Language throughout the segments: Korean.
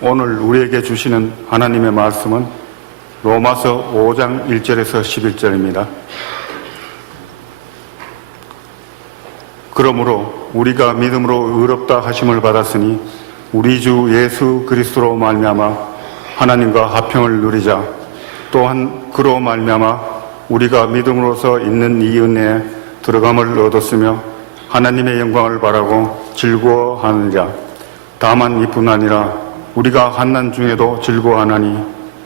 오늘 우리에게 주시는 하나님의 말씀은 로마서 5장 1절에서 11절입니다. 그러므로 우리가 믿음으로 의롭다 하심을 받았으니 우리 주 예수 그리스도로 말미암아 하나님과 화평을 누리자. 또한 그로 말미암아 우리가 믿음으로서 있는 이 은혜에 들어감을 얻었으며 하나님의 영광을 바라고 즐거워하느니라. 다만 이뿐 아니라 우리가 환난 중에도 즐거워하나니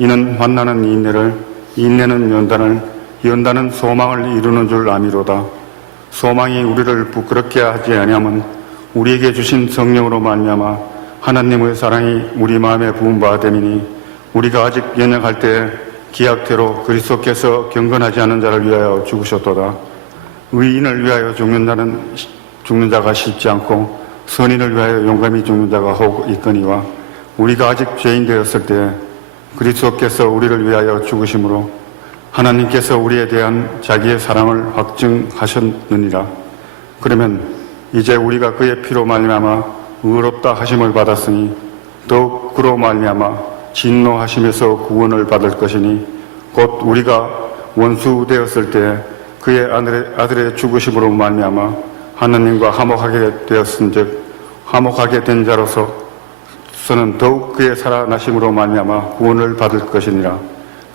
이는 환난은 인내를, 인내는 연단을, 연단은 소망을 이루는 줄 아미로다. 소망이 우리를 부끄럽게 하지 아니하면 우리에게 주신 성령으로 말미암아 하나님의 사랑이 우리 마음에 부은 바 됨이니 우리가 아직 연약할 때 기약대로 그리스도께서 경건하지 않은 자를 위하여 죽으셨도다. 의인을 위하여 죽는 자가 쉽지 않고 선인을 위하여 용감히 죽는 자가 혹 있거니와 우리가 아직 죄인 되었을 때 그리스도께서 우리를 위하여 죽으심으로 하나님께서 우리에 대한 자기의 사랑을 확증하셨느니라. 그러면 이제 우리가 그의 피로 말미암아 의롭다 하심을 받았으니 더욱 그로 말미암아 진노하심에서 구원을 받을 것이니 곧 우리가 원수 되었을 때 그의 아들의 죽으심으로 말미암아 하나님과 화목하게 되었은즉 화목하게 된 자로서는 더욱 그의 살아나심으로 말미암아 구원을 받을 것이니라.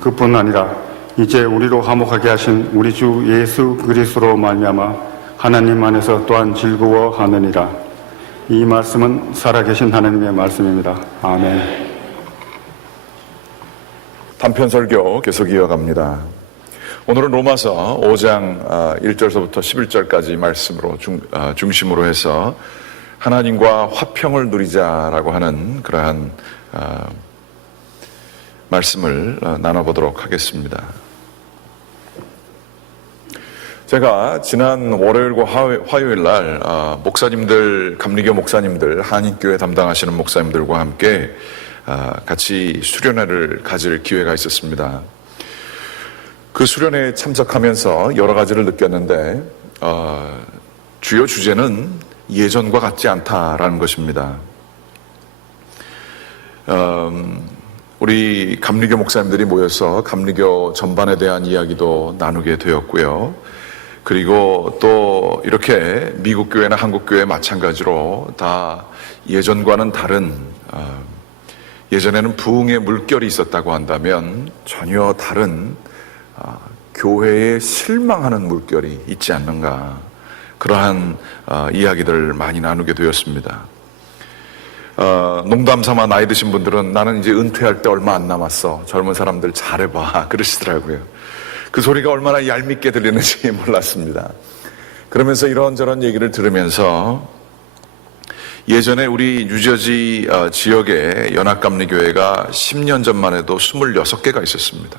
그뿐 아니라 이제 우리로 화목하게 하신 우리 주 예수 그리스도로 말미암아 하나님 안에서 또한 즐거워하느니라. 이 말씀은 살아계신 하나님의 말씀입니다. 아멘. 단편 설교 계속 이어갑니다. 오늘은 로마서 5장 1절서부터 11절까지 말씀으로 중심으로 해서 하나님과 화평을 누리자라고 하는 그러한 말씀을 나눠보도록 하겠습니다. 제가 지난 월요일과 화요일 날 목사님들, 감리교 목사님들, 한인교회 담당하시는 목사님들과 함께 같이 수련회를 가질 기회가 있었습니다. 그 수련회에 참석하면서 여러 가지를 느꼈는데 주요 주제는 예전과 같지 않다라는 것입니다. 우리 감리교 목사님들이 모여서 감리교 전반에 대한 이야기도 나누게 되었고요. 그리고 또 이렇게 미국 교회나 한국 교회 마찬가지로 다 예전과는 다른 예전에는 부흥의 물결이 있었다고 한다면 전혀 다른 교회에 실망하는 물결이 있지 않는가, 그러한 이야기들을 많이 나누게 되었습니다. 농담 삼아 나이 드신 분들은 나는 이제 은퇴할 때 얼마 안 남았어, 젊은 사람들 잘해봐 그러시더라고요. 그 소리가 얼마나 얄밉게 들리는지 몰랐습니다. 그러면서 이런저런 얘기를 들으면서 예전에 우리 뉴저지 지역에 연합감리교회가 10년 전만 해도 26개가 있었습니다.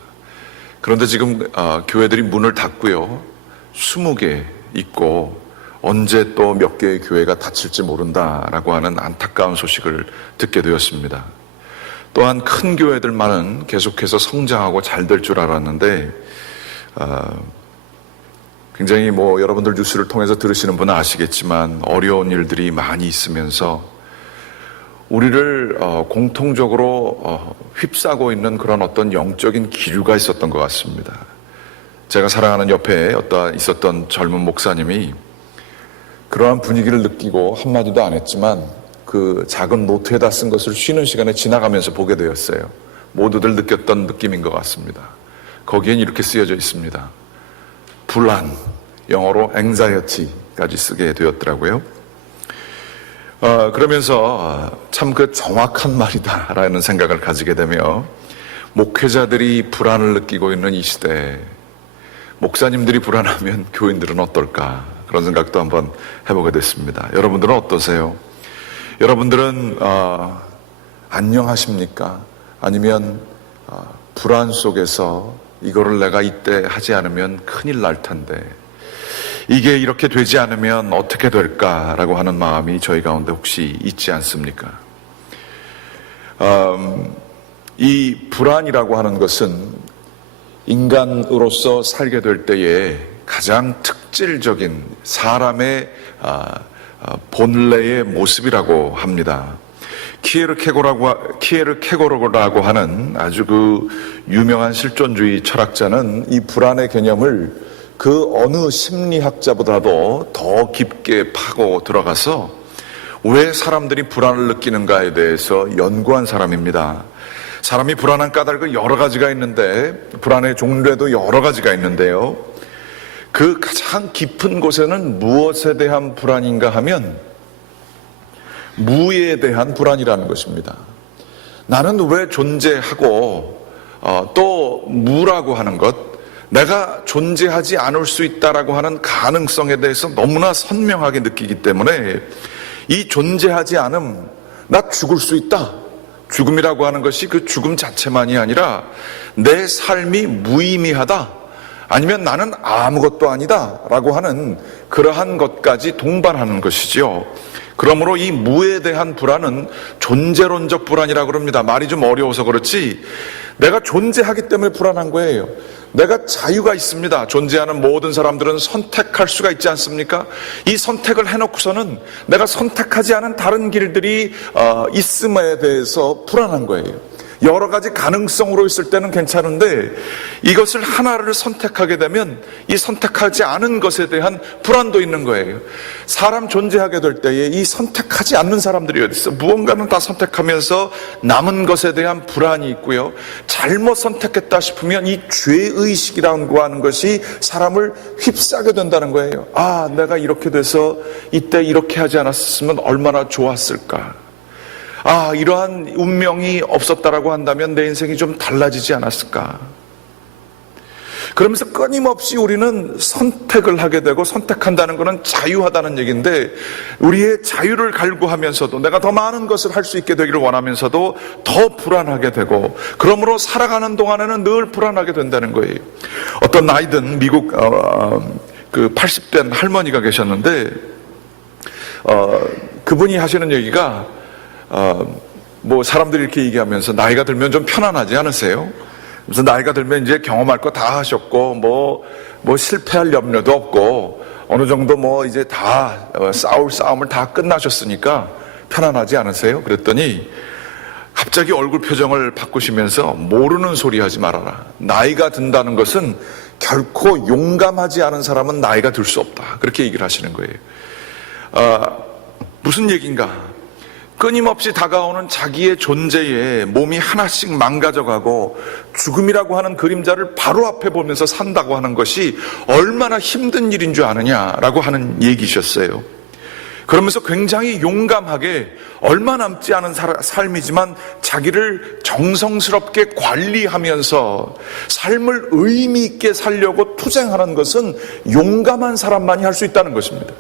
그런데 지금 교회들이 문을 닫고요, 20개 있고 언제 또 몇 개의 교회가 닫힐지 모른다라고 하는 안타까운 소식을 듣게 되었습니다. 또한 큰 교회들만은 계속해서 성장하고 잘 될 줄 알았는데 굉장히 여러분들 뉴스를 통해서 들으시는 분은 아시겠지만 어려운 일들이 많이 있으면서 우리를 공통적으로 휩싸고 있는 그런 어떤 영적인 기류가 있었던 것 같습니다. 제가 사랑하는 옆에 있었던 젊은 목사님이 그러한 분위기를 느끼고 한마디도 안 했지만 그 작은 노트에다 쓴 것을 쉬는 시간에 지나가면서 보게 되었어요. 모두들 느꼈던 느낌인 것 같습니다. 거기엔 이렇게 쓰여져 있습니다. 불안, 영어로 anxiety까지 쓰게 되었더라고요. 그러면서 참 그 정확한 말이다라는 생각을 가지게 되며, 목회자들이 불안을 느끼고 있는 이 시대에 목사님들이 불안하면 교인들은 어떨까, 그런 생각도 한번 해보게 됐습니다. 여러분들은 어떠세요? 여러분들은 안녕하십니까? 아니면 불안 속에서 이거를 내가 이때 하지 않으면 큰일 날 텐데, 이게 이렇게 되지 않으면 어떻게 될까라고 하는 마음이 저희 가운데 혹시 있지 않습니까? 이 불안이라고 하는 것은 인간으로서 살게 될 때에 가장 특질적인 사람의 본래의 모습이라고 합니다. 키에르케고르라고 하는 아주 그 유명한 실존주의 철학자는 이 불안의 개념을 그 어느 심리학자보다도 더 깊게 파고 들어가서 왜 사람들이 불안을 느끼는가에 대해서 연구한 사람입니다. 사람이 불안한 까닭은 여러 가지가 있는데, 불안의 종류에도 여러 가지가 있는데요, 그 가장 깊은 곳에는 무엇에 대한 불안인가 하면 무에 대한 불안이라는 것입니다. 나는 왜 존재하고 또 무라고 하는 것, 내가 존재하지 않을 수 있다라고 하는 가능성에 대해서 너무나 선명하게 느끼기 때문에 이 존재하지 않음, 나 죽을 수 있다. 죽음이라고 하는 것이 그 죽음 자체만이 아니라 내 삶이 무의미하다, 아니면 나는 아무것도 아니다 라고 하는 그러한 것까지 동반하는 것이지요. 그러므로 이 무에 대한 불안은 존재론적 불안이라고 합니다. 말이 좀 어려워서 그렇지 내가 존재하기 때문에 불안한 거예요. 내가 자유가 있습니다. 존재하는 모든 사람들은 선택할 수가 있지 않습니까? 이 선택을 해놓고서는 내가 선택하지 않은 다른 길들이 있음에 대해서 불안한 거예요. 여러 가지 가능성으로 있을 때는 괜찮은데 이것을 하나를 선택하게 되면 이 선택하지 않은 것에 대한 불안도 있는 거예요. 사람 존재하게 될 때에 이 선택하지 않는 사람들이 어디 있어? 무언가는 다 선택하면서 남은 것에 대한 불안이 있고요. 잘못 선택했다 싶으면 이 죄의식이라고 하는 것이 사람을 휩싸게 된다는 거예요. 아, 내가 이렇게 돼서 이때 이렇게 하지 않았으면 얼마나 좋았을까. 아, 이러한 운명이 없었다라고 한다면 내 인생이 좀 달라지지 않았을까. 그러면서 끊임없이 우리는 선택을 하게 되고, 선택한다는 것은 자유하다는 얘기인데 우리의 자유를 갈구하면서도 내가 더 많은 것을 할 수 있게 되기를 원하면서도 더 불안하게 되고, 그러므로 살아가는 동안에는 늘 불안하게 된다는 거예요. 어떤 나이든 미국 그 80대 할머니가 계셨는데 그분이 하시는 얘기가 뭐 사람들이 이렇게 얘기하면서 나이가 들면 좀 편안하지 않으세요? 그래서 나이가 들면 이제 경험할 거 다 하셨고 뭐 실패할 염려도 없고 어느 정도 뭐 이제 다 싸움을 다 끝나셨으니까 편안하지 않으세요? 그랬더니 갑자기 얼굴 표정을 바꾸시면서 모르는 소리 하지 말아라. 나이가 든다는 것은 결코 용감하지 않은 사람은 나이가 들 수 없다. 그렇게 얘기를 하시는 거예요. 무슨 얘기인가? 끊임없이 다가오는 자기의 존재에 몸이 하나씩 망가져가고 죽음이라고 하는 그림자를 바로 앞에 보면서 산다고 하는 것이 얼마나 힘든 일인 줄 아느냐라고 하는 얘기셨어요. 그러면서 굉장히 용감하게 얼마 남지 않은 삶이지만 자기를 정성스럽게 관리하면서 삶을 의미 있게 살려고 투쟁하는 것은 용감한 사람만이 할 수 있다는 것입니다.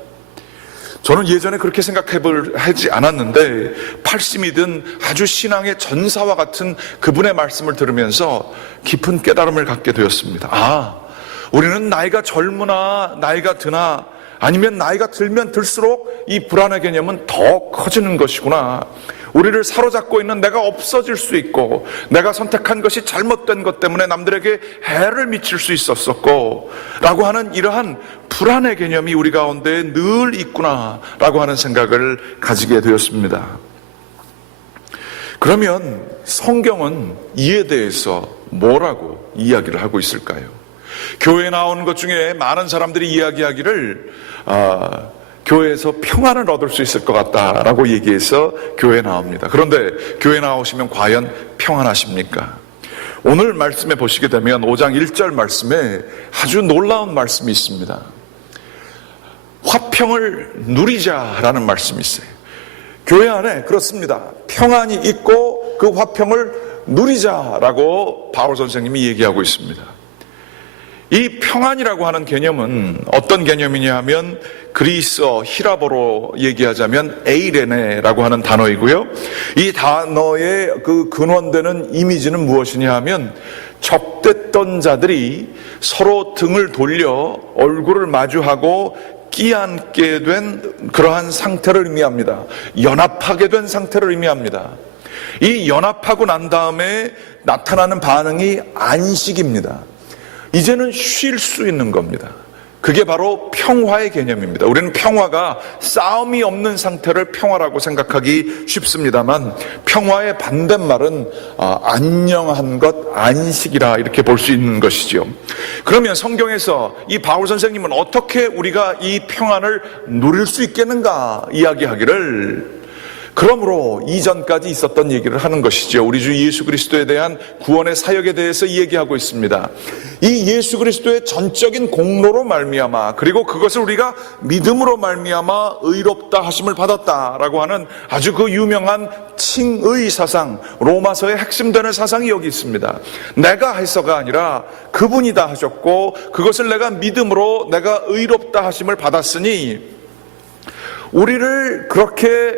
저는 예전에 그렇게 생각하지 않았는데 80이 든 아주 신앙의 전사와 같은 그분의 말씀을 들으면서 깊은 깨달음을 갖게 되었습니다. 아, 우리는 나이가 젊으나 나이가 드나 아니면 나이가 들면 들수록 이 불안의 개념은 더 커지는 것이구나. 우리를 사로잡고 있는 내가 없어질 수 있고, 내가 선택한 것이 잘못된 것 때문에 남들에게 해를 미칠 수 있었었고 라고 하는 이러한 불안의 개념이 우리 가운데 늘 있구나 라고 하는 생각을 가지게 되었습니다. 그러면 성경은 이에 대해서 뭐라고 이야기를 하고 있을까요? 교회에 나오는 것 중에 많은 사람들이 이야기하기를 교회에서 평안을 얻을 수 있을 것 같다라고 얘기해서 교회에 나옵니다. 그런데 교회에 나오시면 과연 평안하십니까? 오늘 말씀에 보시게 되면 5장 1절 말씀에 아주 놀라운 말씀이 있습니다. 화평을 누리자라는 말씀이 있어요. 교회 안에 그렇습니다. 평안이 있고 그 화평을 누리자라고 바울 선생님이 얘기하고 있습니다. 이 평안이라고 하는 개념은 어떤 개념이냐 하면 그리스어 히라보로 얘기하자면 에이레네라고 하는 단어이고요. 이 단어의 그 근원되는 이미지는 무엇이냐 하면 적됐던 자들이 서로 등을 돌려 얼굴을 마주하고 끼안게 된 그러한 상태를 의미합니다. 연합하게 된 상태를 의미합니다. 이 연합하고 난 다음에 나타나는 반응이 안식입니다. 이제는 쉴 수 있는 겁니다. 그게 바로 평화의 개념입니다. 우리는 평화가 싸움이 없는 상태를 평화라고 생각하기 쉽습니다만 평화의 반대말은 안녕한 것, 안식이라 이렇게 볼 수 있는 것이죠. 그러면 성경에서 이 바울 선생님은 어떻게 우리가 이 평안을 누릴 수 있겠는가 이야기하기를, 그러므로 이전까지 있었던 얘기를 하는 것이죠. 우리 주 예수 그리스도에 대한 구원의 사역에 대해서 얘기하고 있습니다. 이 예수 그리스도의 전적인 공로로 말미암아, 그리고 그것을 우리가 믿음으로 말미암아 의롭다 하심을 받았다라고 하는 아주 그 유명한 칭의 사상, 로마서의 핵심되는 사상이 여기 있습니다. 내가 해서가 아니라 그분이 다 하셨고, 그것을 내가 믿음으로 내가 의롭다 하심을 받았으니 우리를 그렇게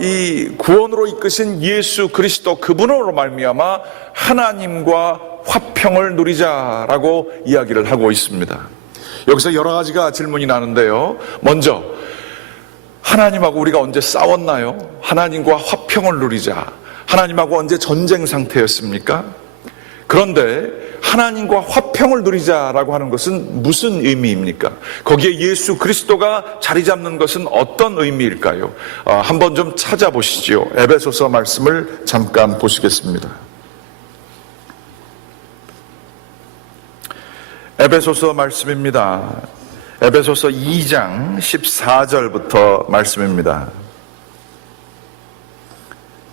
이 구원으로 이끄신 예수 그리스도 그분으로 말미암아 하나님과 화평을 누리자라고 이야기를 하고 있습니다. 여기서 여러 가지가 질문이 나는데요. 먼저 하나님하고 우리가 언제 싸웠나요? 하나님과 화평을 누리자. 하나님하고 언제 전쟁 상태였습니까? 그런데 하나님과 화평을 누리자라고 하는 것은 무슨 의미입니까? 거기에 예수 그리스도가 자리 잡는 것은 어떤 의미일까요? 한번 좀 찾아보시죠. 에베소서 말씀을 잠깐 보시겠습니다. 에베소서 말씀입니다. 에베소서 2장 14절부터 말씀입니다.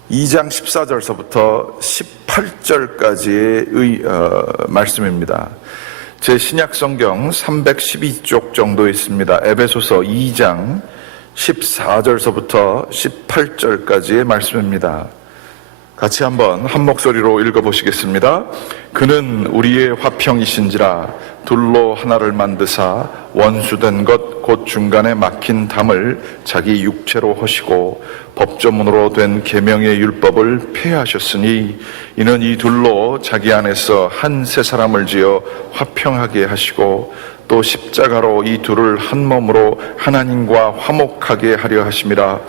2장 14절서부터 18절까지의 말씀입니다. 제 신약성경 312쪽 정도 있습니다. 에베소서 2장 14절서부터 18절까지의 말씀입니다. 같이 한번 한 목소리로 읽어보시겠습니다. 그는 우리의 화평이신지라 둘로 하나를 만드사 원수된 것 곧 중간에 막힌 담을 자기 육체로 허시고 법조문으로 된 계명의 율법을 폐하셨으니 이는 이 둘로 자기 안에서 한 새 사람을 지어 화평하게 하시고 또 십자가로 이 둘을 한 몸으로 하나님과 화목하게 하려 하심이라.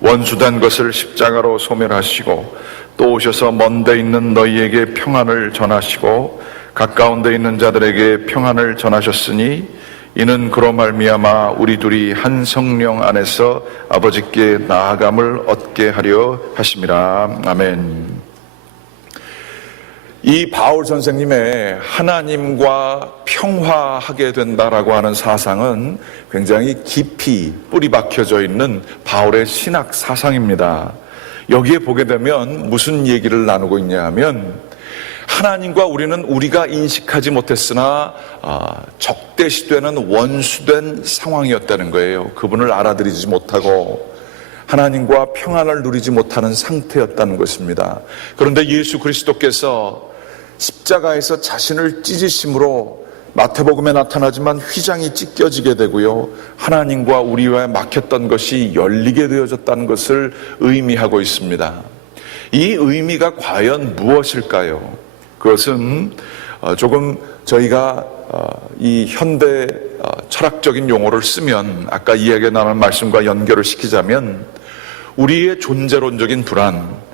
원수된 것을 십자가로 소멸하시고 또 오셔서 먼 데 있는 너희에게 평안을 전하시고 가까운 데 있는 자들에게 평안을 전하셨으니 이는 그로 말미암아 우리 둘이 한 성령 안에서 아버지께 나아감을 얻게 하려 하심이라. 아멘. 이 바울 선생님의 하나님과 평화하게 된다라고 하는 사상은 굉장히 깊이 뿌리 박혀져 있는 바울의 신학 사상입니다. 여기에 보게 되면 무슨 얘기를 나누고 있냐 하면 하나님과 우리는 우리가 인식하지 못했으나 적대시되는 원수된 상황이었다는 거예요. 그분을 알아들이지 못하고 하나님과 평안을 누리지 못하는 상태였다는 것입니다. 그런데 예수 그리스도께서 십자가에서 자신을 찢으심으로 마태복음에 나타나지만 휘장이 찢겨지게 되고요, 하나님과 우리와 막혔던 것이 열리게 되어졌다는 것을 의미하고 있습니다. 이 의미가 과연 무엇일까요? 그것은 조금 저희가 이 현대 철학적인 용어를 쓰면 아까 이야기 나눈 말씀과 연결을 시키자면 우리의 존재론적인 불안,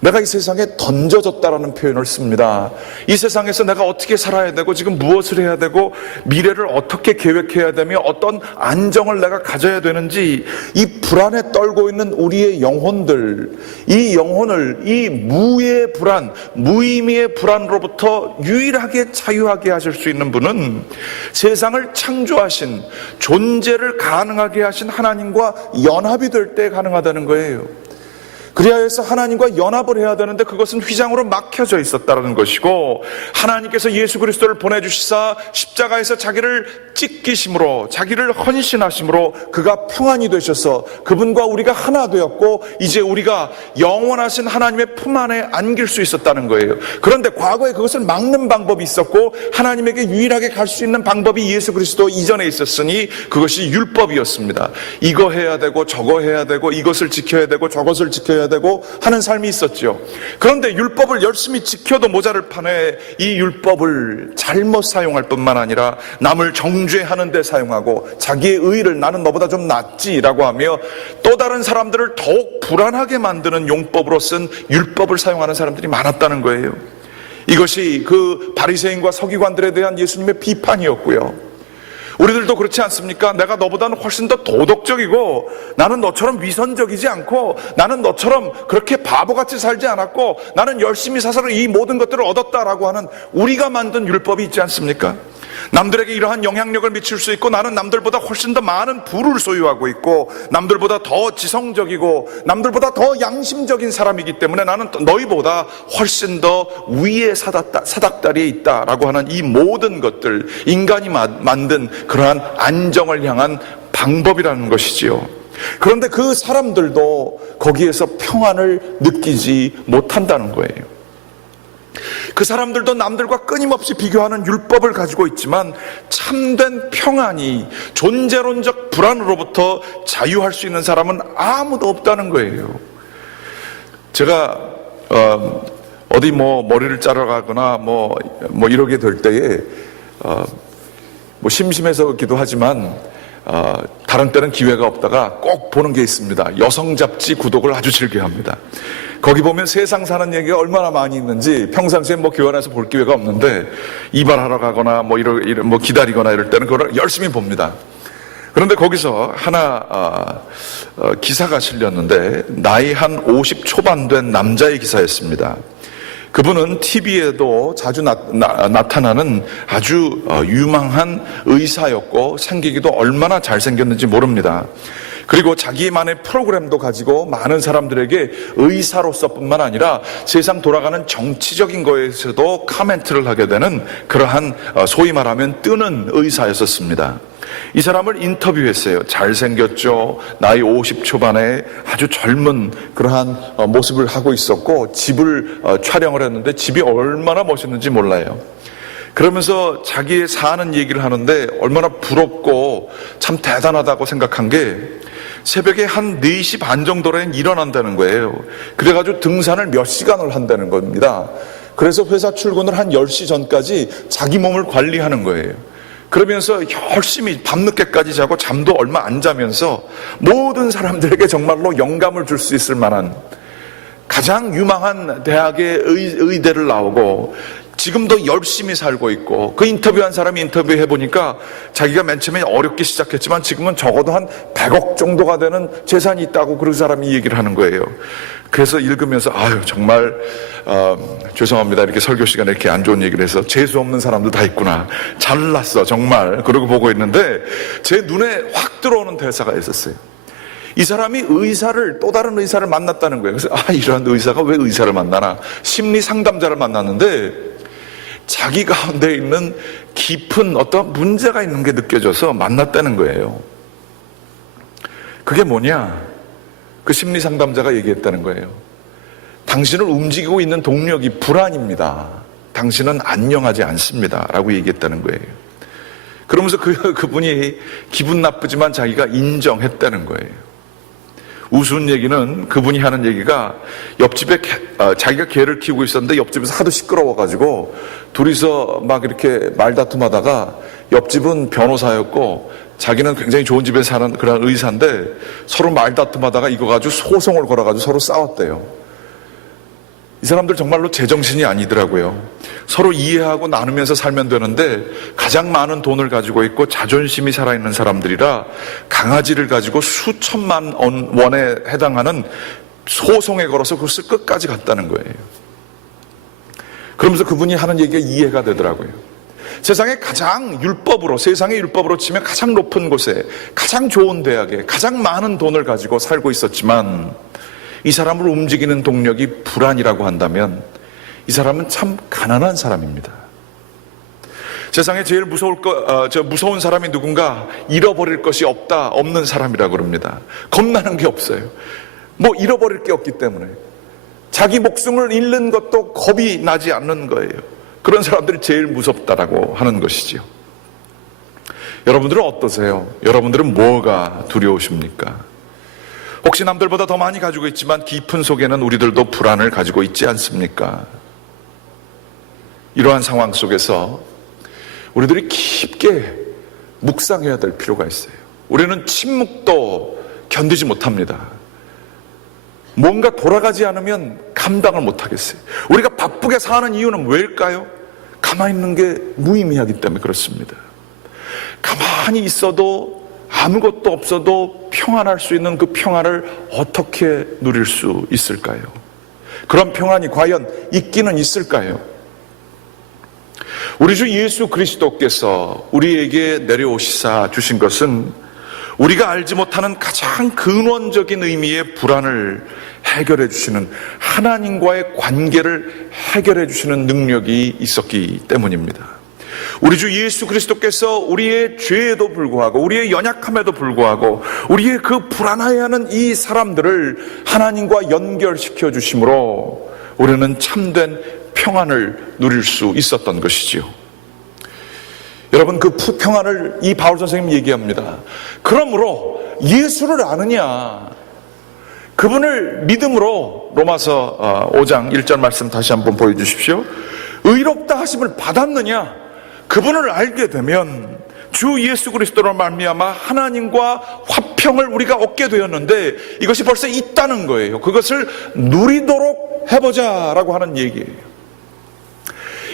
내가 이 세상에 던져졌다라는 표현을 씁니다. 이 세상에서 내가 어떻게 살아야 되고 지금 무엇을 해야 되고 미래를 어떻게 계획해야 되며 어떤 안정을 내가 가져야 되는지 이 불안에 떨고 있는 우리의 영혼들, 이 영혼을 이 무의 불안, 무의미의 불안으로부터 유일하게 자유하게 하실 수 있는 분은 세상을 창조하신, 존재를 가능하게 하신 하나님과 연합이 될 때 가능하다는 거예요. 그래야 해서 하나님과 연합을 해야 되는데 그것은 휘장으로 막혀져 있었다는 것이고, 하나님께서 예수 그리스도를 보내주시사 십자가에서 자기를 찢기심으로, 자기를 헌신하심으로 그가 평안이 되셔서 그분과 우리가 하나 되었고 이제 우리가 영원하신 하나님의 품 안에 안길 수 있었다는 거예요. 그런데 과거에 그것을 막는 방법이 있었고 하나님에게 유일하게 갈 수 있는 방법이 예수 그리스도 이전에 있었으니 그것이 율법이었습니다. 이거 해야 되고 저거 해야 되고 이것을 지켜야 되고 저것을 지켜야 되고 하는 삶이 있었죠. 그런데 율법을 열심히 지켜도 모자를 판에 이 율법을 잘못 사용할 뿐만 아니라 남을 정죄하는 데 사용하고 자기의 의의를 나는 너보다 좀 낫지라고 하며 또 다른 사람들을 더욱 불안하게 만드는 용법으로 쓴 율법을 사용하는 사람들이 많았다는 거예요. 이것이 그 바리새인과 서기관들에 대한 예수님의 비판이었고요. 우리들도 그렇지 않습니까? 내가 너보다는 훨씬 더 도덕적이고 나는 너처럼 위선적이지 않고 나는 너처럼 그렇게 바보같이 살지 않았고 나는 열심히 사서 이 모든 것들을 얻었다라고 하는 우리가 만든 율법이 있지 않습니까? 남들에게 이러한 영향력을 미칠 수 있고 나는 남들보다 훨씬 더 많은 부를 소유하고 있고 남들보다 더 지성적이고 남들보다 더 양심적인 사람이기 때문에 나는 너희보다 훨씬 더 위에 사닥다리에 있다라고 하는 이 모든 것들, 인간이 만든 그러한 안정을 향한 방법이라는 것이지요. 그런데 그 사람들도 거기에서 평안을 느끼지 못한다는 거예요. 그 사람들도 남들과 끊임없이 비교하는 율법을 가지고 있지만 참된 평안이 존재론적 불안으로부터 자유할 수 있는 사람은 아무도 없다는 거예요. 제가 어디 머리를 자러 가거나 이러게 될 때에 심심해서 기도하지만 다른 때는 기회가 없다가 꼭 보는 게 있습니다. 여성 잡지 구독을 아주 즐겨합니다. 거기 보면 세상 사는 얘기가 얼마나 많이 있는지 평상시에 교환해서 볼 기회가 없는데 이발하러 가거나 기다리거나 이럴 때는 그걸 열심히 봅니다. 그런데 거기서 하나 기사가 실렸는데 나이 한 50 초반 된 남자의 기사였습니다. 그분은 TV에도 자주 나타나는 아주 유망한 의사였고 생기기도 얼마나 잘생겼는지 모릅니다. 그리고 자기만의 프로그램도 가지고 많은 사람들에게 의사로서뿐만 아니라 세상 돌아가는 정치적인 거에서도 코멘트를 하게 되는 그러한 소위 말하면 뜨는 의사였었습니다. 이 사람을 인터뷰했어요. 잘생겼죠. 나이 50 초반에 아주 젊은 그러한 모습을 하고 있었고 집을 촬영을 했는데 집이 얼마나 멋있는지 몰라요. 그러면서 자기의 사는 얘기를 하는데 얼마나 부럽고 참 대단하다고 생각한 게 새벽에 한 4시 반 정도에 일어난다는 거예요. 그래가지고 등산을 몇 시간을 한다는 겁니다. 그래서 회사 출근을 한 10시 전까지 자기 몸을 관리하는 거예요. 그러면서 열심히 밤늦게까지 자고 잠도 얼마 안 자면서 모든 사람들에게 정말로 영감을 줄 수 있을 만한 가장 유망한 대학의 의대를 나오고 지금도 열심히 살고 있고 그 인터뷰한 사람이 인터뷰해보니까 자기가 맨 처음에 어렵게 시작했지만 지금은 적어도 한 100억 정도가 되는 재산이 있다고 그런 사람이 얘기를 하는 거예요. 그래서 읽으면서 아유 정말 죄송합니다. 이렇게 설교 시간에 이렇게 안 좋은 얘기를 해서 재수 없는 사람도 다 있구나. 잘났어 정말. 그러고 보고 있는데 제 눈에 확 들어오는 대사가 있었어요. 이 사람이 또 다른 의사를 만났다는 거예요. 그래서 이러한 의사가 왜 의사를 만나나. 심리 상담자를 만났는데 자기 가운데 있는 깊은 어떤 문제가 있는 게 느껴져서 만났다는 거예요. 그게 뭐냐? 그 심리 상담자가 얘기했다는 거예요. 당신을 움직이고 있는 동력이 불안입니다. 당신은 안녕하지 않습니다. 라고 얘기했다는 거예요. 그러면서 그분이 기분 나쁘지만 자기가 인정했다는 거예요. 우스운 얘기는 그분이 하는 얘기가 옆집에 자기가 개를 키우고 있었는데 옆집에서 하도 시끄러워가지고 둘이서 막 이렇게 말다툼하다가 옆집은 변호사였고 자기는 굉장히 좋은 집에 사는 그런 의사인데 서로 말다툼하다가 이거 가지고 소송을 걸어가지고 서로 싸웠대요. 이 사람들 정말로 제정신이 아니더라고요. 서로 이해하고 나누면서 살면 되는데 가장 많은 돈을 가지고 있고 자존심이 살아있는 사람들이라 강아지를 가지고 수천만 원에 해당하는 소송에 걸어서 그것을 끝까지 갔다는 거예요. 그러면서 그분이 하는 얘기가 이해가 되더라고요. 세상의 세상의 율법으로 치면 가장 높은 곳에 가장 좋은 대학에 가장 많은 돈을 가지고 살고 있었지만 이 사람을 움직이는 동력이 불안이라고 한다면 이 사람은 참 가난한 사람입니다. 세상에 제일 무서운 사람이 누군가 잃어버릴 것이 없는 사람이라고 그럽니다. 겁나는 게 없어요. 잃어버릴 게 없기 때문에 자기 목숨을 잃는 것도 겁이 나지 않는 거예요. 그런 사람들이 제일 무섭다라고 하는 것이지요. 여러분들은 어떠세요? 여러분들은 뭐가 두려우십니까? 혹시 남들보다 더 많이 가지고 있지만 깊은 속에는 우리들도 불안을 가지고 있지 않습니까? 이러한 상황 속에서 우리들이 깊게 묵상해야 될 필요가 있어요. 우리는 침묵도 견디지 못합니다. 뭔가 돌아가지 않으면 감당을 못하겠어요. 우리가 바쁘게 사는 이유는 왜일까요? 가만히 있는 게 무의미하기 때문에 그렇습니다. 가만히 있어도 아무것도 없어도 평안할 수 있는 그 평안을 어떻게 누릴 수 있을까요? 그런 평안이 과연 있기는 있을까요? 우리 주 예수 그리스도께서 우리에게 내려오시사 주신 것은 우리가 알지 못하는 가장 근원적인 의미의 불안을 해결해 주시는, 하나님과의 관계를 해결해 주시는 능력이 있었기 때문입니다. 우리 주 예수 그리스도께서 우리의 죄에도 불구하고, 우리의 연약함에도 불구하고, 우리의 그 불안해하는 이 사람들을 하나님과 연결시켜 주심으로 우리는 참된 평안을 누릴 수 있었던 것이지요. 여러분, 그 평안을 이 바울 선생님이 얘기합니다. 그러므로 예수를 아느냐, 그분을 믿음으로, 로마서 5장 1절 말씀 다시 한번 보여주십시오. 의롭다 하심을 받았느냐, 그분을 알게 되면 주 예수 그리스도로 말미암아 하나님과 화평을 우리가 얻게 되었는데, 이것이 벌써 있다는 거예요. 그것을 누리도록 해보자라고 하는 얘기예요.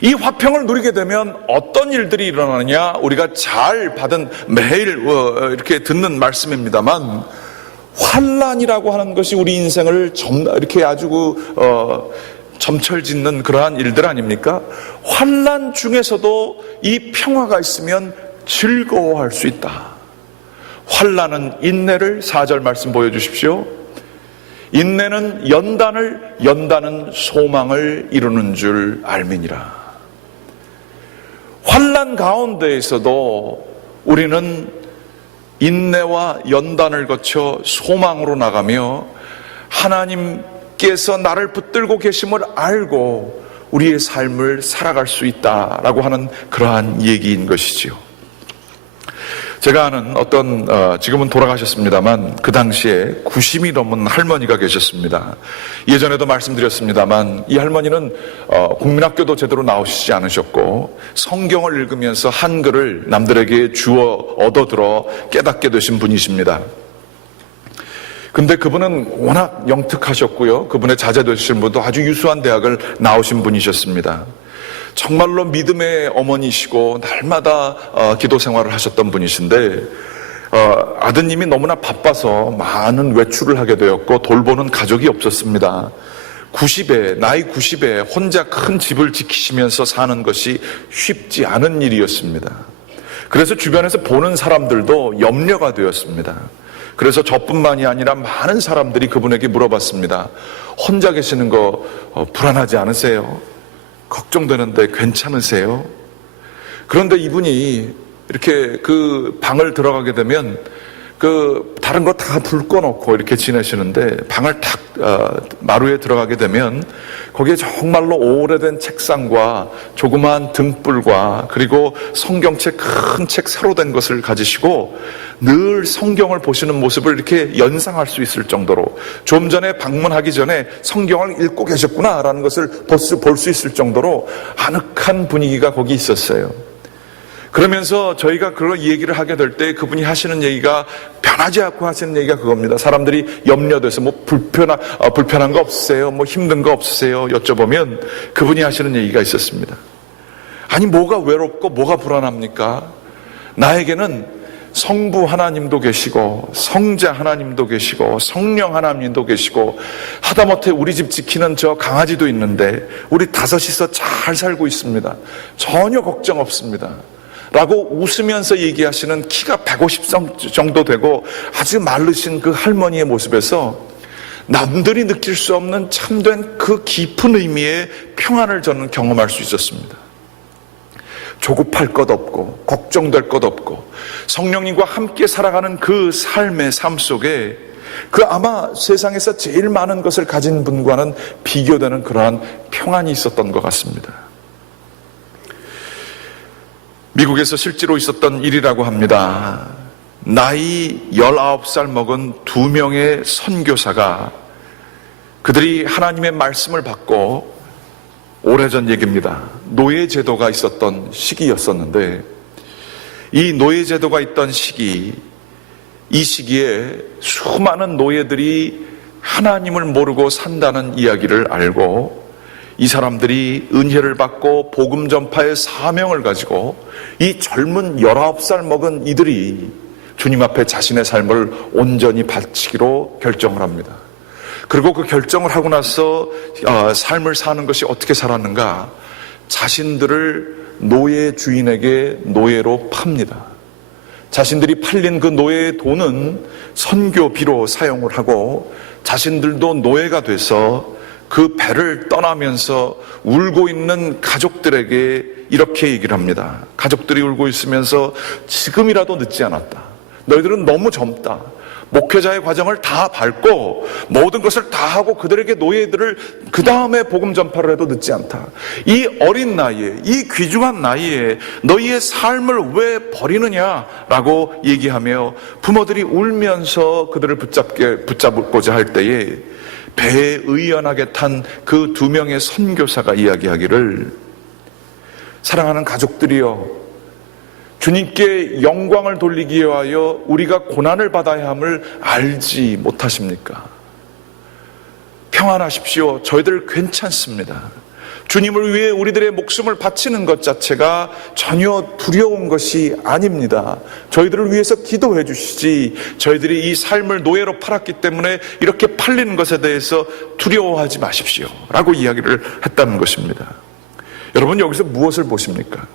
이 화평을 누리게 되면 어떤 일들이 일어나느냐, 우리가 잘 받은, 매일 이렇게 듣는 말씀입니다만, 환난이라고 하는 것이 우리 인생을 이렇게 아주 점철짓는 그러한 일들 아닙니까? 환난 중에서도 이 평화가 있으면 즐거워할 수 있다. 환난은 인내를, 4절 말씀 보여주십시오. 인내는 연단을, 연단은 소망을 이루는 줄 알미니라. 환난 가운데에서도 우리는 인내와 연단을 거쳐 소망으로 나가며 하나님께서 나를 붙들고 계심을 알고 우리의 삶을 살아갈 수 있다라고 하는 그러한 얘기인 것이지요. 제가 아는 어떤 지금은 돌아가셨습니다만 그 당시에 90이 넘은 할머니가 계셨습니다. 예전에도 말씀드렸습니다만 이 할머니는 국민학교도 제대로 나오시지 않으셨고 성경을 읽으면서 한글을 남들에게 주워 얻어들어 깨닫게 되신 분이십니다. 근데 그분은 워낙 영특하셨고요, 그분의 자제되신 분도 아주 유수한 대학을 나오신 분이셨습니다. 정말로 믿음의 어머니시고 날마다 기도 생활을 하셨던 분이신데 아드님이 너무나 바빠서 많은 외출을 하게 되었고 돌보는 가족이 없었습니다. 나이 90에 혼자 큰 집을 지키시면서 사는 것이 쉽지 않은 일이었습니다. 그래서 주변에서 보는 사람들도 염려가 되었습니다. 그래서 저뿐만이 아니라 많은 사람들이 그분에게 물어봤습니다. 혼자 계시는 거 불안하지 않으세요? 걱정되는데 괜찮으세요? 그런데 이분이 이렇게 그 방을 들어가게 되면 그 다른 거 다 불 꺼놓고 이렇게 지내시는데 방을 딱 마루에 들어가게 되면 거기에 정말로 오래된 책상과 조그마한 등불과 그리고 성경책, 큰 책 새로 된 것을 가지시고 늘 성경을 보시는 모습을 이렇게 연상할 수 있을 정도로, 좀 전에 방문하기 전에 성경을 읽고 계셨구나라는 것을 볼 수 있을 정도로 아늑한 분위기가 거기 있었어요. 그러면서 저희가 그런 얘기를 하게 될 때 그분이 하시는 얘기가, 변하지 않고 하시는 얘기가 그겁니다. 사람들이 염려돼서 뭐 불편한 거 없으세요? 뭐 힘든 거 없으세요? 여쭤보면 그분이 하시는 얘기가 있었습니다. 아니, 뭐가 외롭고 뭐가 불안합니까? 나에게는 성부 하나님도 계시고 성자 하나님도 계시고 성령 하나님도 계시고 하다못해 우리 집 지키는 저 강아지도 있는데 우리 다섯이서 잘 살고 있습니다. 전혀 걱정 없습니다. 라고 웃으면서 얘기하시는, 키가 150 정도 되고 아주 마르신 그 할머니의 모습에서 남들이 느낄 수 없는 참된 그 깊은 의미의 평안을 저는 경험할 수 있었습니다. 조급할 것 없고 걱정될 것 없고 성령님과 함께 살아가는 그 삶의 삶 속에 그 아마 세상에서 제일 많은 것을 가진 분과는 비교되는 그러한 평안이 있었던 것 같습니다. 미국에서 실제로 있었던 일이라고 합니다. 나이 19살 먹은 2명의 선교사가, 그들이 하나님의 말씀을 받고, 오래전 얘기입니다. 노예제도가 있었던 시기였었는데, 이 노예제도가 있던 시기, 이 시기에 수많은 노예들이 하나님을 모르고 산다는 이야기를 알고 이 사람들이 은혜를 받고 복음 전파의 사명을 가지고 이 젊은 19살 먹은 이들이 주님 앞에 자신의 삶을 온전히 바치기로 결정을 합니다. 그리고 그 결정을 하고 나서 삶을 사는 것이 어떻게 살았는가? 자신들을 노예 주인에게 노예로 팝니다. 자신들이 팔린 그 노예의 돈은 선교비로 사용을 하고 자신들도 노예가 돼서 그 배를 떠나면서 울고 있는 가족들에게 이렇게 얘기를 합니다. 가족들이 울고 있으면서 지금이라도 늦지 않았다. 너희들은 너무 젊다. 목회자의 과정을 다 밟고 모든 것을 다 하고 그들에게 노예들을 그 다음에 복음 전파를 해도 늦지 않다. 이 어린 나이에, 이 귀중한 나이에 너희의 삶을 왜 버리느냐라고 얘기하며 부모들이 울면서 그들을 붙잡고자 할 때에 배에 의연하게 탄 그 2명의 선교사가 이야기하기를, 사랑하는 가족들이여, 주님께 영광을 돌리기 위하여 우리가 고난을 받아야 함을 알지 못하십니까? 평안하십시오. 저희들 괜찮습니다. 주님을 위해 우리들의 목숨을 바치는 것 자체가 전혀 두려운 것이 아닙니다. 저희들을 위해서 기도해 주시지, 저희들이 이 삶을 노예로 팔았기 때문에 이렇게 팔리는 것에 대해서 두려워하지 마십시오 라고 이야기를 했다는 것입니다. 여러분, 여기서 무엇을 보십니까?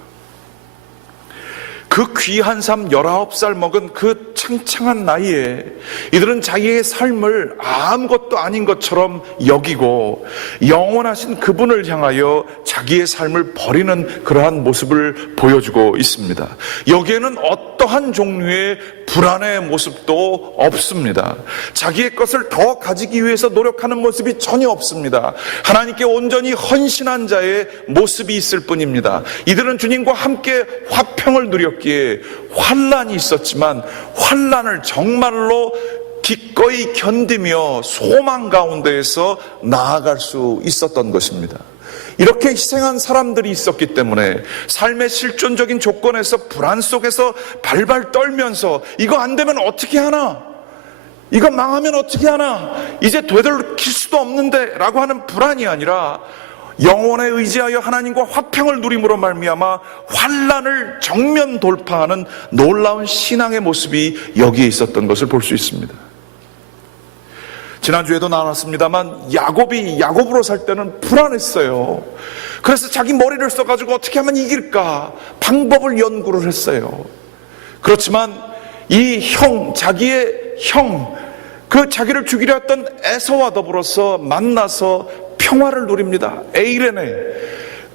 그 귀한 삶 19살 먹은 그 창창한 나이에 이들은 자기의 삶을 아무것도 아닌 것처럼 여기고 영원하신 그분을 향하여 자기의 삶을 버리는 그러한 모습을 보여주고 있습니다. 여기에는 어떠한 종류의 불안의 모습도 없습니다. 자기의 것을 더 가지기 위해서 노력하는 모습이 전혀 없습니다. 하나님께 온전히 헌신한 자의 모습이 있을 뿐입니다. 이들은 주님과 함께 화평을 누렸기에 환난이 있었지만 환난을 정말로 기꺼이 견디며 소망 가운데에서 나아갈 수 있었던 것입니다. 이렇게 희생한 사람들이 있었기 때문에 삶의 실존적인 조건에서 불안 속에서 발발 떨면서 이거 안 되면 어떻게 하나? 이거 망하면 어떻게 하나? 이제 되돌릴 수도 없는데 라고 하는 불안이 아니라 영원에 의지하여 하나님과 화평을 누림으로 말미암아 환난을 정면 돌파하는 놀라운 신앙의 모습이 여기에 있었던 것을 볼 수 있습니다. 지난주에도 나눴습니다만 야곱으로 살 때는 불안했어요. 그래서 자기 머리를 써가지고 어떻게 하면 이길까 방법을 연구를 했어요. 그렇지만 자기의 형, 그 자기를 죽이려 했던 에서와 더불어서 만나서 평화를 누립니다. 에이레네.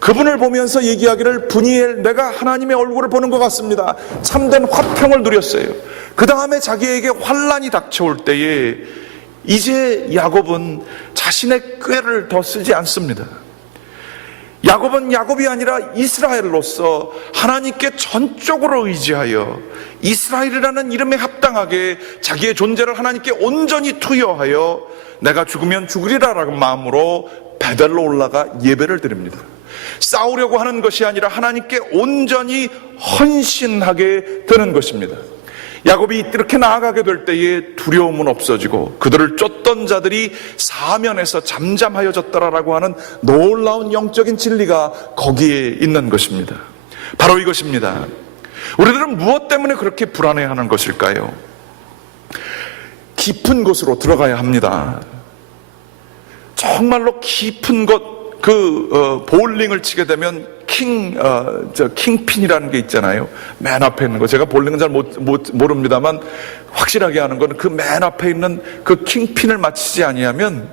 그분을 보면서 얘기하기를, 브니엘, 내가 하나님의 얼굴을 보는 것 같습니다. 참된 화평을 누렸어요. 그 다음에 자기에게 환난이 닥쳐올 때에 이제 야곱은 자신의 꾀를 더 쓰지 않습니다. 야곱은 야곱이 아니라 이스라엘로서 하나님께 전적으로 의지하여 이스라엘이라는 이름에 합당하게 자기의 존재를 하나님께 온전히 투여하여 내가 죽으면 죽으리라라는 마음으로 베델로 올라가 예배를 드립니다. 싸우려고 하는 것이 아니라 하나님께 온전히 헌신하게 되는 것입니다. 야곱이 이렇게 나아가게 될 때에 두려움은 없어지고 그들을 쫓던 자들이 사면에서 잠잠하여졌더라라고 하는 놀라운 영적인 진리가 거기에 있는 것입니다. 바로 이것입니다. 우리들은 무엇 때문에 그렇게 불안해하는 것일까요? 깊은 곳으로 들어가야 합니다. 정말로 깊은 곳, 볼링을 치게 되면 킹핀이라는 게 있잖아요. 맨 앞에 있는 거. 제가 볼링은 잘 모릅니다만 확실하게 아는 건 그 맨 앞에 있는 그 킹핀을 맞히지 아니하면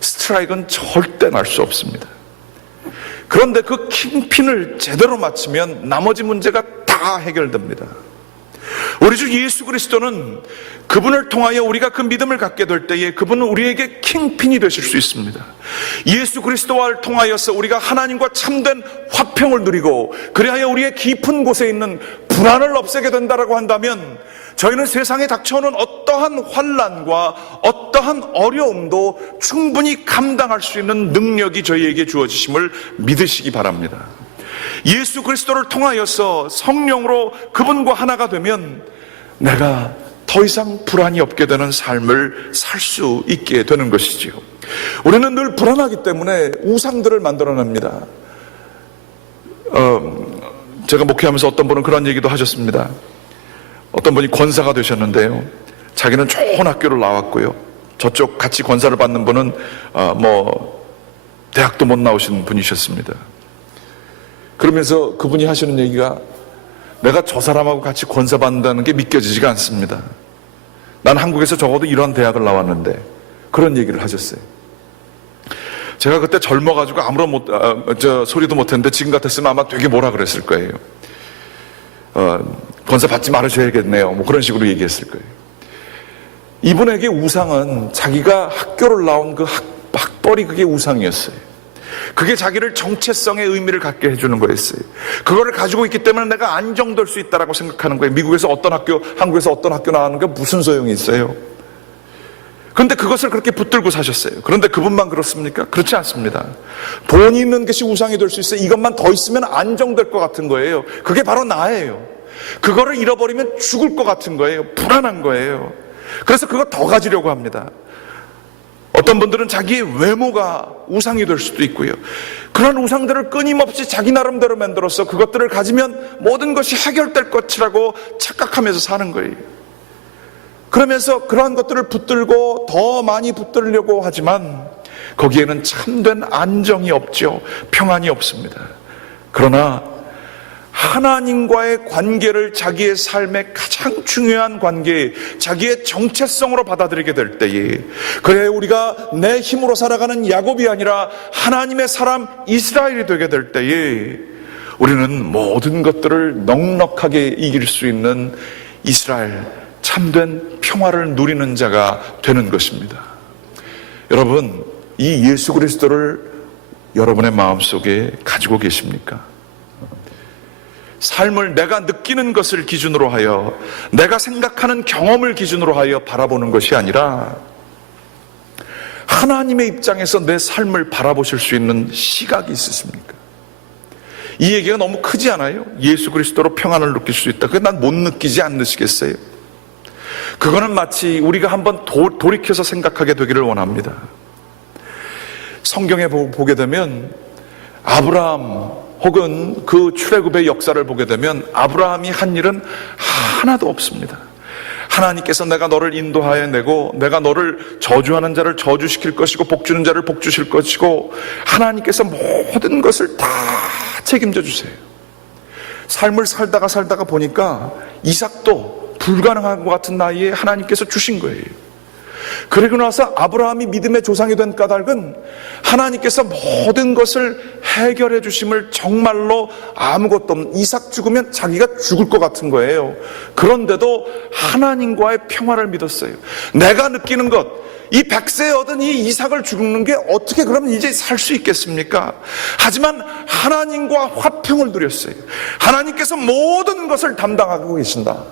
스트라이크는 절대 날 수 없습니다. 그런데 그 킹핀을 제대로 맞히면 나머지 문제가 다 해결됩니다. 우리 주 예수 그리스도는 그분을 통하여 우리가 그 믿음을 갖게 될 때에 그분은 우리에게 킹핀이 되실 수 있습니다. 예수 그리스도를 통하여서 우리가 하나님과 참된 화평을 누리고 그리하여 우리의 깊은 곳에 있는 불안을 없애게 된다라고 한다면 저희는 세상에 닥쳐오는 어떠한 환난과 어떠한 어려움도 충분히 감당할 수 있는 능력이 저희에게 주어지심을 믿으시기 바랍니다. 예수 그리스도를 통하여서 성령으로 그분과 하나가 되면 내가 더 이상 불안이 없게 되는 삶을 살 수 있게 되는 것이지요. 우리는 늘 불안하기 때문에 우상들을 만들어냅니다. 제가 목회하면서 어떤 분은 그런 얘기도 하셨습니다. 어떤 분이 권사가 되셨는데요, 자기는 좋은 학교를 나왔고요, 저쪽 같이 권사를 받는 분은 대학도 못 나오신 분이셨습니다. 그러면서 그분이 하시는 얘기가, 내가 저 사람하고 같이 권사 받는다는 게 믿겨지지가 않습니다. 난 한국에서 적어도 이런 대학을 나왔는데, 그런 얘기를 하셨어요. 제가 그때 젊어가지고 아무런 소리도 못했는데 지금 같았으면 아마 되게 뭐라 그랬을 거예요. 권사 받지 말으셔야겠네요, 뭐 그런 식으로 얘기했을 거예요. 이분에게 우상은 자기가 학교를 나온 그 학벌이 그게 우상이었어요. 그게 자기를 정체성의 의미를 갖게 해주는 거였어요. 그거를 가지고 있기 때문에 내가 안정될 수 있다라고 생각하는 거예요. 미국에서 어떤 학교, 한국에서 어떤 학교 나오는 게 무슨 소용이 있어요? 그런데 그것을 그렇게 붙들고 사셨어요. 그런데 그분만 그렇습니까? 그렇지 않습니다. 돈이 있는 것이 우상이 될 수 있어요. 이것만 더 있으면 안정될 것 같은 거예요. 그게 바로 나예요. 그거를 잃어버리면 죽을 것 같은 거예요. 불안한 거예요. 그래서 그거 더 가지려고 합니다. 어떤 분들은 자기의 외모가 우상이 될 수도 있고요, 그런 우상들을 끊임없이 자기 나름대로 만들어서 그것들을 가지면 모든 것이 해결될 것이라고 착각하면서 사는 거예요. 그러면서 그러한 것들을 붙들고 더 많이 붙들려고 하지만 거기에는 참된 안정이 없죠. 평안이 없습니다. 그러나 하나님과의 관계를 자기의 삶의 가장 중요한 관계, 자기의 정체성으로 받아들이게 될 때에, 그래 우리가 내 힘으로 살아가는 야곱이 아니라 하나님의 사람 이스라엘이 되게 될 때에 우리는 모든 것들을 넉넉하게 이길 수 있는 이스라엘, 참된 평화를 누리는 자가 되는 것입니다. 여러분, 이 예수 그리스도를 여러분의 마음속에 가지고 계십니까? 삶을 내가 느끼는 것을 기준으로 하여, 내가 생각하는 경험을 기준으로 하여 바라보는 것이 아니라 하나님의 입장에서 내 삶을 바라보실 수 있는 시각이 있으십니까? 이 얘기가 너무 크지 않아요? 예수 그리스도로 평안을 느낄 수 있다. 그게 난 못 느끼지 않으시겠어요? 그거는 마치 우리가 한번 돌이켜서 생각하게 되기를 원합니다. 성경에 보게 되면 아브라함 혹은 그 출애굽의 역사를 보게 되면 아브라함이 한 일은 하나도 없습니다. 하나님께서 내가 너를 인도하여 내고 내가 너를 저주하는 자를 저주시킬 것이고 복주는 자를 복주실 것이고, 하나님께서 모든 것을 다 책임져 주세요. 삶을 살다가 보니까 이삭도 불가능한 것 같은 나이에 하나님께서 주신 거예요. 그리고 나서 아브라함이 믿음의 조상이 된 까닭은 하나님께서 모든 것을 해결해 주심을 정말로 아무것도 없는, 이삭 죽으면 자기가 죽을 것 같은 거예요. 그런데도 하나님과의 평화를 믿었어요. 내가 느끼는 것, 이 100세에 얻은 이 이삭을 죽는 게 어떻게 그러면 이제 살 수 있겠습니까? 하지만 하나님과 화평을 누렸어요. 하나님께서 모든 것을 담당하고 계신다.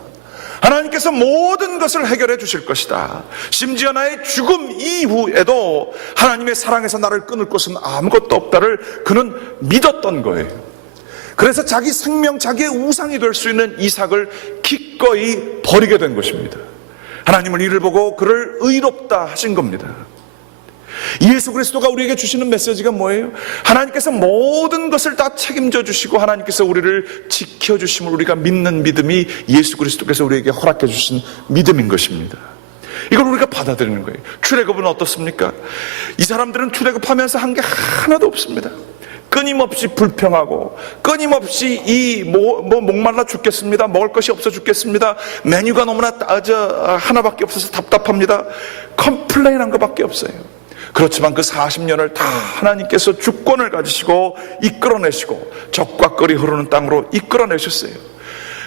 하나님께서 모든 것을 해결해 주실 것이다. 심지어 나의 죽음 이후에도 하나님의 사랑에서 나를 끊을 것은 아무것도 없다를 그는 믿었던 거예요. 그래서 자기 생명, 자기의 우상이 될 수 있는 이삭을 기꺼이 버리게 된 것입니다. 하나님은 이를 보고 그를 의롭다 하신 겁니다. 예수 그리스도가 우리에게 주시는 메시지가 뭐예요? 하나님께서 모든 것을 다 책임져 주시고 하나님께서 우리를 지켜주심을 우리가 믿는 믿음이 예수 그리스도께서 우리에게 허락해 주신 믿음인 것입니다. 이걸 우리가 받아들이는 거예요. 출애굽은 어떻습니까? 이 사람들은 출애굽하면서 한 게 하나도 없습니다. 끊임없이 불평하고 끊임없이 목말라 죽겠습니다, 먹을 것이 없어 죽겠습니다, 메뉴가 너무나 하나밖에 없어서 답답합니다, 컴플레인한 것밖에 없어요. 그렇지만 그 40년을 다 하나님께서 주권을 가지시고 이끌어내시고 적과 꿀이 흐르는 땅으로 이끌어내셨어요.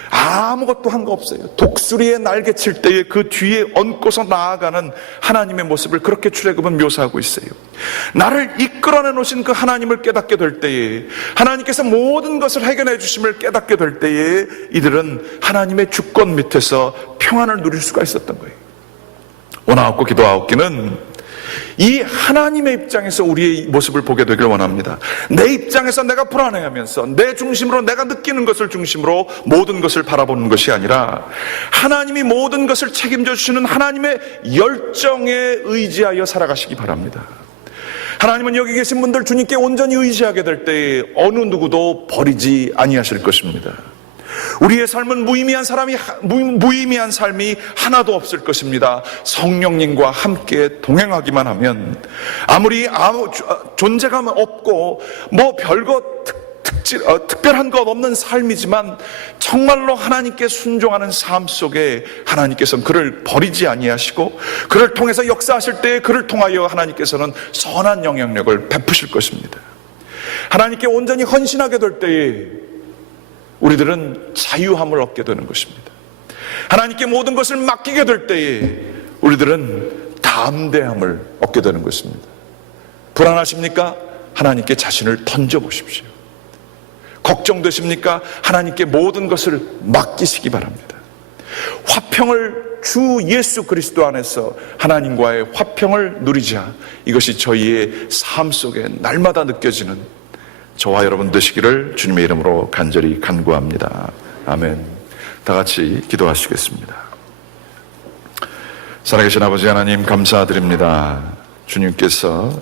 아무것도 한 거 없어요. 독수리의 날개 칠 때에 그 뒤에 얹고서 나아가는 하나님의 모습을 그렇게 출애굽은 묘사하고 있어요. 나를 이끌어내 놓으신 그 하나님을 깨닫게 될 때에, 하나님께서 모든 것을 해결해 주심을 깨닫게 될 때에 이들은 하나님의 주권 밑에서 평안을 누릴 수가 있었던 거예요. 원하옵고 기도하옵기는 이 하나님의 입장에서 우리의 모습을 보게 되길 원합니다. 내 입장에서 내가 불안해하면서 내 중심으로 내가 느끼는 것을 중심으로 모든 것을 바라보는 것이 아니라 하나님이 모든 것을 책임져 주시는 하나님의 열정에 의지하여 살아가시기 바랍니다. 하나님은 여기 계신 분들 주님께 온전히 의지하게 될 때에 어느 누구도 버리지 아니하실 것입니다. 우리의 삶은 무의미한 삶이 하나도 없을 것입니다. 성령님과 함께 동행하기만 하면 아무리 존재감 없고 뭐 별거 특별한 것 없는 삶이지만 정말로 하나님께 순종하는 삶 속에 하나님께서는 그를 버리지 아니하시고 그를 통해서 역사하실 때에 그를 통하여 하나님께서는 선한 영향력을 베푸실 것입니다. 하나님께 온전히 헌신하게 될 때에 우리들은 자유함을 얻게 되는 것입니다. 하나님께 모든 것을 맡기게 될 때에 우리들은 담대함을 얻게 되는 것입니다. 불안하십니까? 하나님께 자신을 던져보십시오. 걱정되십니까? 하나님께 모든 것을 맡기시기 바랍니다. 화평을 주 예수 그리스도 안에서 하나님과의 화평을 누리자. 이것이 저희의 삶 속에 날마다 느껴지는 저와 여러분 되시기를 주님의 이름으로 간절히 간구합니다. 아멘. 다 같이 기도하시겠습니다. 살아계신 아버지 하나님 감사드립니다. 주님께서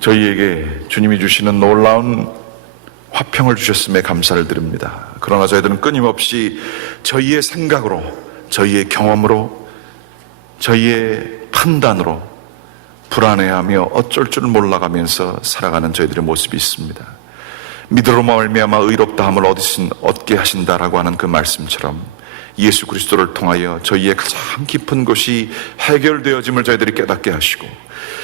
저희에게 주님이 주시는 놀라운 화평을 주셨음에 감사를 드립니다. 그러나 저희들은 끊임없이 저희의 생각으로, 저희의 경험으로, 저희의 판단으로 불안해하며 어쩔 줄 몰라가면서 살아가는 저희들의 모습이 있습니다. 믿음으로 말미암아 의롭다함을 얻게 하신다라고 하는 그 말씀처럼 예수 그리스도를 통하여 저희의 가장 깊은 곳이 해결되어짐을 저희들이 깨닫게 하시고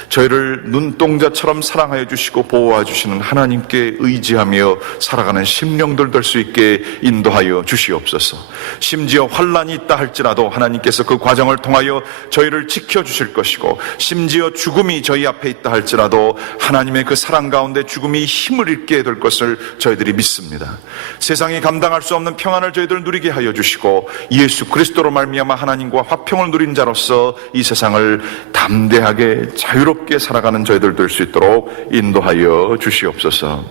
저희를 눈동자처럼 사랑하여 주시고 보호해 주시는 하나님께 의지하며 살아가는 심령들 될 수 있게 인도하여 주시옵소서. 심지어 환난이 있다 할지라도 하나님께서 그 과정을 통하여 저희를 지켜주실 것이고 심지어 죽음이 저희 앞에 있다 할지라도 하나님의 그 사랑 가운데 죽음이 힘을 잃게 될 것을 저희들이 믿습니다. 세상이 감당할 수 없는 평안을 저희들 누리게 하여 주시고 예수 그리스도로 말미암아 하나님과 화평을 누린 자로서 이 세상을 담대하게 자유롭게 살아가는 저희들 될 수 있도록 인도하여 주시옵소서.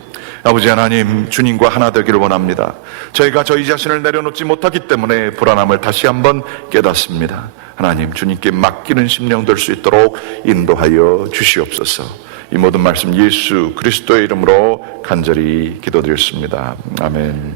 아버지 하나님, 주님과 하나 되기를 원합니다. 저희가 저희 자신을 내려놓지 못하기 때문에 불안함을 다시 한번 깨닫습니다. 하나님, 주님께 맡기는 심령 될 수 있도록 인도하여 주시옵소서. 이 모든 말씀 예수 그리스도의 이름으로 간절히 기도드렸습니다. 아멘.